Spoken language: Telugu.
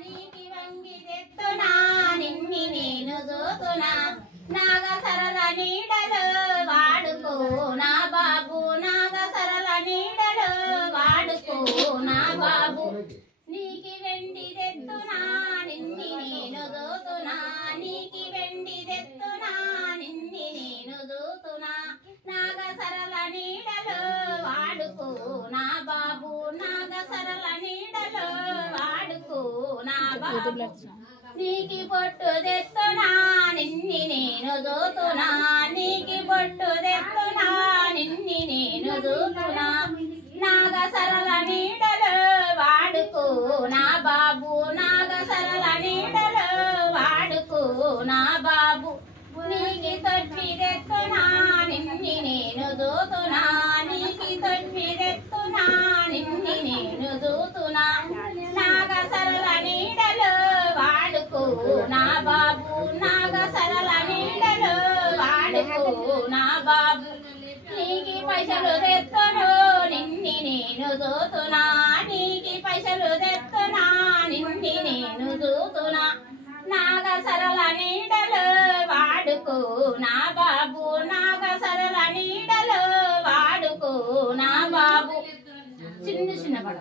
నీకి వంగి తెత్తునా నిన్ని నేను దోతునా నాగ సరళ నీడలు వాడుకో నా బాబు నాగ సరళ నీడలు వాడుకో నా బాబు నీకి వెండి తెత్తునా నిన్ని నేను దోతునా నీకి వెండి తెత్తునా నిన్ని నేను దోతునా నాగ సరళ నీడలు వాడుకో నా బాబు నాగ సరళ నీడలు వాడుకో నా బాబు నీకి పొట్టు తెత్తునా నిన్ని నేను దోతునా నీకి పొట్టు తెత్తునా నిన్ని నేను దోతునా నాగ సరళ నీడలు వాడుకో నా బాబు నాగ సరళ నీడలు వాడుకో నా బాబు నీకి తొట్టి తెత్తునా నిన్ని నేను దోతునా నీకి తొట్టి తెత్తునా నిన్ని నేను దోతునా నాగ సరళ నీడలు వాడుకో నా బాబు నాగ సరళ నీడలు వాడుకో నా బాబు నీకి పైసలు తెత్తును నిన్ని నేను దోతునా నీకి పైసలు తెత్తునా నిన్ని నేను దోతునా నాగ సరళ నీడలు వాడుకో నా బాబు నాగ సరళ నీడలు వాడుకో నా బాబు చిన్న చిన్న పడ